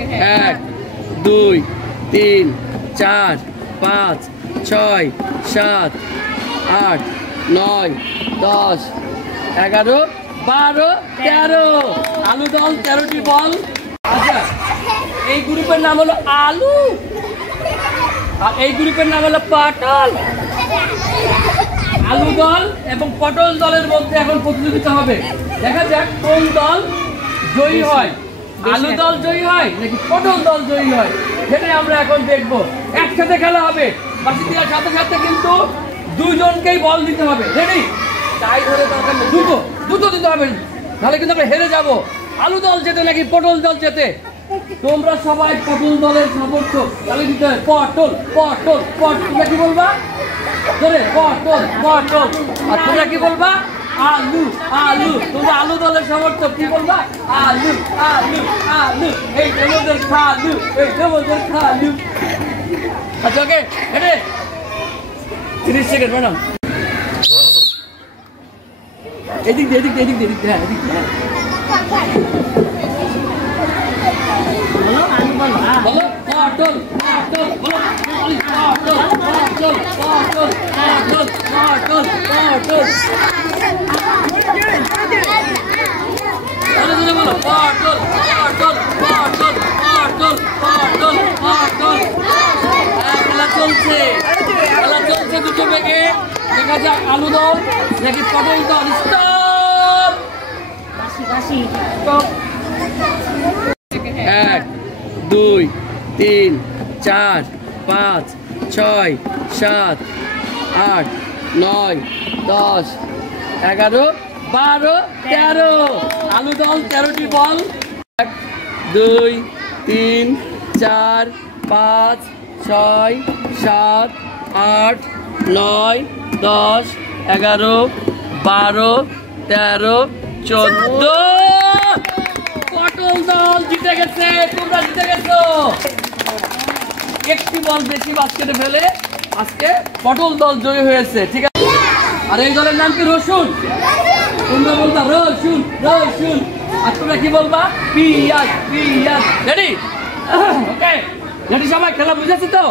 1 2 3 4 5 6 7 8 9 10 11 12 13 আলু দল 13টি বল। আচ্ছা, এই গ্রুপের নাম হলো আলু আর এই গ্রুপের নাম হলো পটল। আলু দল এবং পটল দলের মধ্যে এখন প্রতিযোগিতা হবে। দেখা যাক কোন দল জয়ী হয়, আলু দল জয়ী হয় নাকি পটল দল জয়ী হয়, সেটাই আমরা এখন দেখবো। একসাথে খেলা হবে, বাকি দেওয়ার সাথে সাথে কিন্তু দুজনকেই বল দিতে হবে। রেডি? তাই ধরে দরকার নেই, দুটো দিতে হবে, তাহলে কিন্তু আমরা হেরে যাব। আলু দল জেতে নাকি পটল দল জেতে? তোমরা সবাই পটল দলের সমর্থক, তাহলে দিতে হবে পটল পটল পটল। তোমরা কি বলবা? ধরে পটল পটল। আর তোমরা কি বলবা? আলু আলু। তোমরা আলু দলের সমর্থক, কি বলবা? আলু আলু আলু। এই আমাদের খালু, এই আমাদের খালু। আচ্ছা, ওকে, হেরে 30 সেকেন্ড ম্যাডাম। এদিক দিয়ে এদিক দিয়ে এদিক দিয়ে এদিক দিয়ে, হ্যাঁ এদিক দিয়ে। বলো পটল পটল, বলো পটল পটল পটল পটল পটল পটল। বলো পটল পটল পটল পটল পটল পটল। খেলা চলছে, খেলা চলছে দুটো বেগে। দেখা যাক আলু দল নাকি পটল দল। স্টপ। 1 2 3 4 5 6 7 8 9 10 11 12 13 আলু দল 13টি বল। 1 2 3 4 5 6 7 8 9 10 11 12 13 14। পটল দল জিতে গেছে, তোমরা জিতে গেছো। একটি বল বেশি বাস্কেটে ফেলে আজকে পটল দল জয়ী হয়েছে, ঠিক আছে? আর এই দলের নাম কি? রসুন। তোমরা বলবা রসুন রসুন, আর তোমরা কি বলবা? পিঁয়াজ পিঁয়াজ। রেডি? ওকে, রেডি সবাই? খেলা বুঝেছি তো?